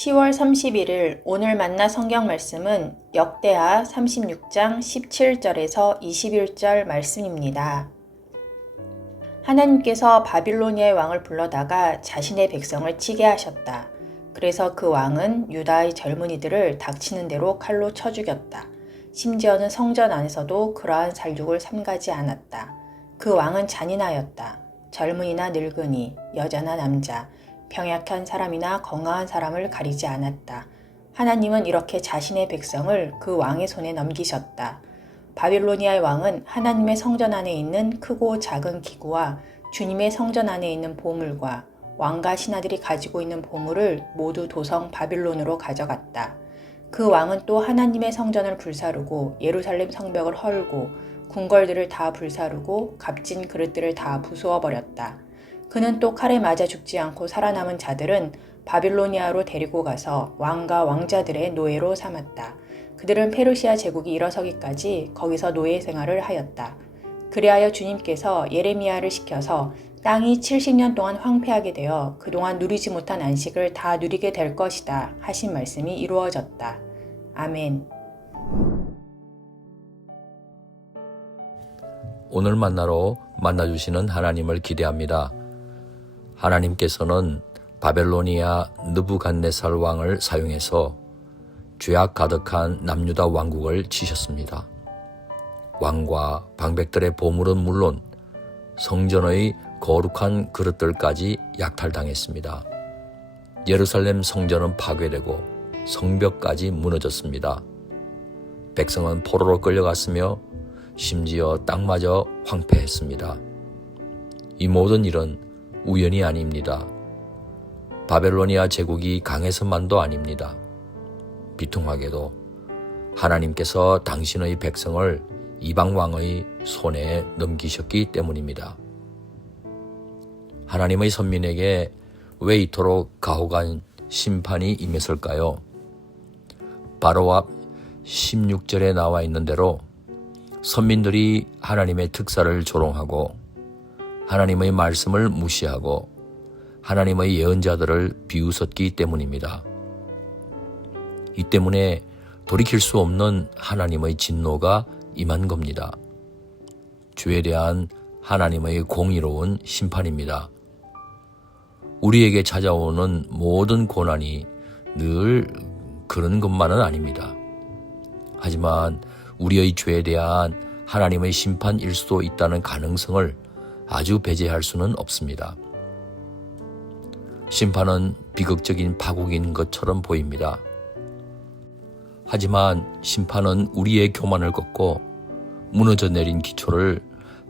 10월 31일 오늘 만나 성경 말씀은 역대하 36장 17절에서 21절 말씀입니다. 하나님께서 바빌로니아의 왕을 불러다가 자신의 백성을 치게 하셨다. 그래서 그 왕은 유다의 젊은이들을 닥치는 대로 칼로 쳐 죽였다. 심지어는 성전 안에서도 그러한 살육을 삼가지 않았다. 그 왕은 잔인하였다. 젊은이나 늙은이, 여자나 남자, 병약한 사람이나 건강한 사람을 가리지 않았다. 하나님은 이렇게 자신의 백성을 그 왕의 손에 넘기셨다. 바빌로니아의 왕은 하나님의 성전 안에 있는 크고 작은 기구와 주님의 성전 안에 있는 보물과 왕과 신하들이 가지고 있는 보물을 모두 도성 바빌론으로 가져갔다. 그 왕은 또 하나님의 성전을 불사르고 예루살렘 성벽을 헐고 궁궐들을 다 불사르고 값진 그릇들을 다 부수어 버렸다. 그는 또 칼에 맞아 죽지 않고 살아남은 자들은 바빌로니아로 데리고 가서 왕과 왕자들의 노예로 삼았다. 그들은 페르시아 제국이 일어서기까지 거기서 노예 생활을 하였다. 그리하여 주님께서 예레미야를 시켜서 땅이 70년 동안 황폐하게 되어 그동안 누리지 못한 안식을 다 누리게 될 것이다 하신 말씀이 이루어졌다. 아멘. 오늘 만나주시는 하나님을 기대합니다. 하나님께서는 바벨로니아 느부갓네살 왕을 사용해서 죄악 가득한 남유다 왕국을 치셨습니다. 왕과 방백들의 보물은 물론 성전의 거룩한 그릇들까지 약탈당했습니다. 예루살렘 성전은 파괴되고 성벽까지 무너졌습니다. 백성은 포로로 끌려갔으며 심지어 땅마저 황폐했습니다. 이 모든 일은 우연이 아닙니다. 바벨로니아 제국이 강해서만도 아닙니다. 비통하게도 하나님께서 당신의 백성을 이방 왕의 손에 넘기셨기 때문입니다. 하나님의 선민에게 왜 이토록 가혹한 심판이 임했을까요? 바로 앞 16절에 나와 있는 대로 선민들이 하나님의 특사를 조롱하고 하나님의 말씀을 무시하고 하나님의 예언자들을 비웃었기 때문입니다. 이 때문에 돌이킬 수 없는 하나님의 진노가 임한 겁니다. 죄에 대한 하나님의 공의로운 심판입니다. 우리에게 찾아오는 모든 고난이 늘 그런 것만은 아닙니다. 하지만 우리의 죄에 대한 하나님의 심판일 수도 있다는 가능성을 아주 배제할 수는 없습니다. 심판은 비극적인 파국인 것처럼 보입니다. 하지만 심판은 우리의 교만을 걷고 무너져 내린 기초를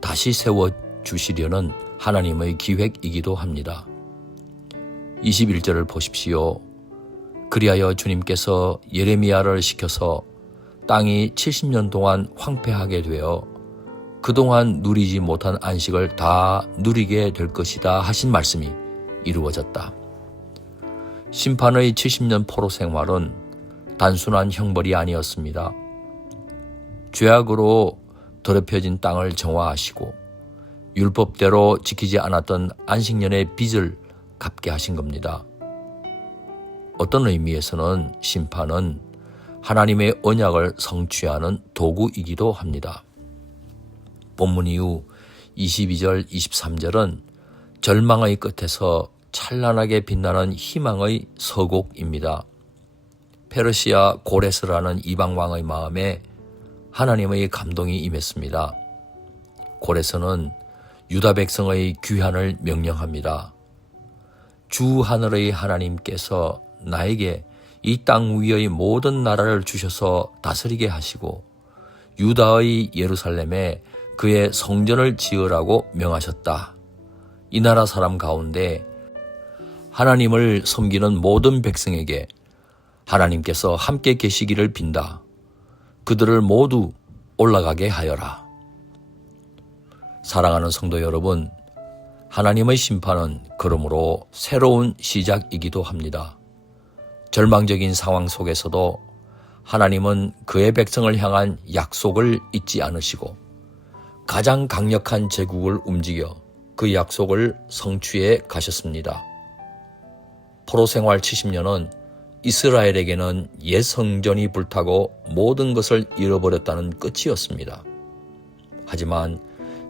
다시 세워주시려는 하나님의 기획이기도 합니다. 21절을 보십시오. 그리하여 주님께서 예레미야를 시켜서 땅이 70년 동안 황폐하게 되어 그동안 누리지 못한 안식을 다 누리게 될 것이다 하신 말씀이 이루어졌다. 심판의 70년 포로 생활은 단순한 형벌이 아니었습니다. 죄악으로 더럽혀진 땅을 정화하시고 율법대로 지키지 않았던 안식년의 빚을 갚게 하신 겁니다. 어떤 의미에서는 심판은 하나님의 언약을 성취하는 도구이기도 합니다. 본문 이후 22절, 23절은 절망의 끝에서 찬란하게 빛나는 희망의 서곡입니다. 페르시아 고레스라는 이방왕의 마음에 하나님의 감동이 임했습니다. 고레스는 유다 백성의 귀환을 명령합니다. 주 하늘의 하나님께서 나에게 이 땅 위의 모든 나라를 주셔서 다스리게 하시고 유다의 예루살렘에 그의 성전을 지으라고 명하셨다. 이 나라 사람 가운데 하나님을 섬기는 모든 백성에게 하나님께서 함께 계시기를 빈다. 그들을 모두 올라가게 하여라. 사랑하는 성도 여러분, 하나님의 심판은 그러므로 새로운 시작이기도 합니다. 절망적인 상황 속에서도 하나님은 그의 백성을 향한 약속을 잊지 않으시고 가장 강력한 제국을 움직여 그 약속을 성취해 가셨습니다. 포로 생활 70년은 이스라엘에게는 옛 성전이 불타고 모든 것을 잃어버렸다는 끝이었습니다. 하지만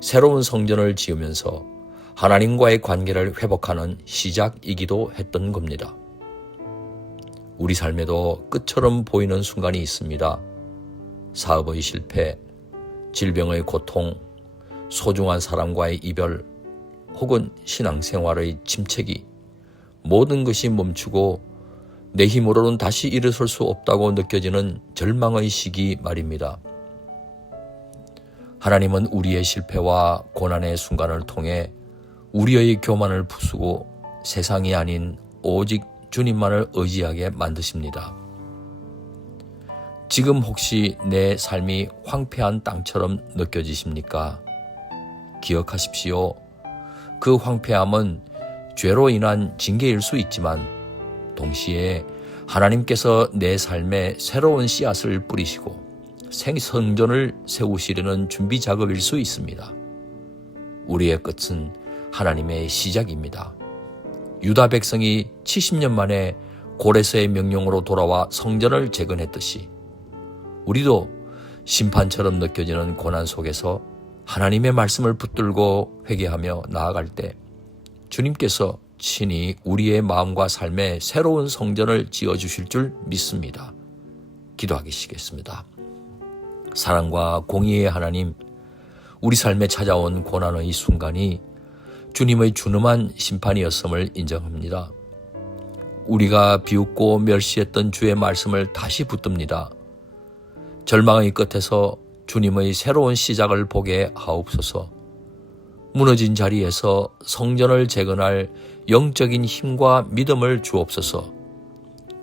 새로운 성전을 지으면서 하나님과의 관계를 회복하는 시작이기도 했던 겁니다. 우리 삶에도 끝처럼 보이는 순간이 있습니다. 사업의 실패, 질병의 고통, 소중한 사람과의 이별, 혹은 신앙생활의 침체기, 모든 것이 멈추고 내 힘으로는 다시 일어설 수 없다고 느껴지는 절망의 시기 말입니다. 하나님은 우리의 실패와 고난의 순간을 통해 우리의 교만을 부수고 세상이 아닌 오직 주님만을 의지하게 만드십니다. 지금 혹시 내 삶이 황폐한 땅처럼 느껴지십니까? 기억하십시오. 그 황폐함은 죄로 인한 징계일 수 있지만 동시에 하나님께서 내 삶에 새로운 씨앗을 뿌리시고 생성전을 세우시려는 준비 작업일 수 있습니다. 우리의 끝은 하나님의 시작입니다. 유다 백성이 70년 만에 고레스의 명령으로 돌아와 성전을 재건했듯이 우리도 심판처럼 느껴지는 고난 속에서 하나님의 말씀을 붙들고 회개하며 나아갈 때 주님께서 친히 우리의 마음과 삶에 새로운 성전을 지어주실 줄 믿습니다. 기도하시겠습니다. 사랑과 공의의 하나님, 우리 삶에 찾아온 고난의 순간이 주님의 준엄한 심판이었음을 인정합니다. 우리가 비웃고 멸시했던 주의 말씀을 다시 붙듭니다. 절망의 끝에서 주님의 새로운 시작을 보게 하옵소서. 무너진 자리에서 성전을 재건할 영적인 힘과 믿음을 주옵소서.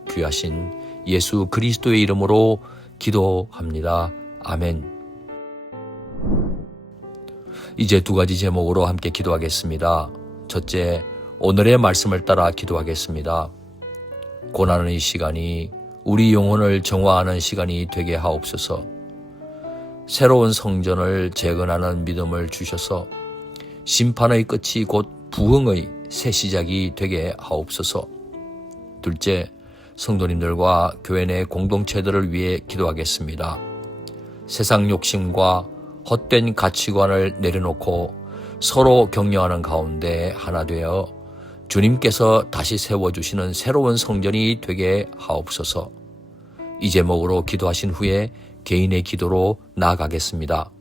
귀하신 예수 그리스도의 이름으로 기도합니다. 아멘. 이제 두 가지 제목으로 함께 기도하겠습니다. 첫째, 오늘의 말씀을 따라 기도하겠습니다. 고난의 시간이 우리 영혼을 정화하는 시간이 되게 하옵소서. 새로운 성전을 재건하는 믿음을 주셔서 심판의 끝이 곧 부흥의 새 시작이 되게 하옵소서. 둘째, 성도님들과 교회 내 공동체들을 위해 기도하겠습니다. 세상 욕심과 헛된 가치관을 내려놓고 서로 격려하는 가운데 하나 되어 주님께서 다시 세워주시는 새로운 성전이 되게 하옵소서. 이 제목으로 기도하신 후에 개인의 기도로 나아가겠습니다.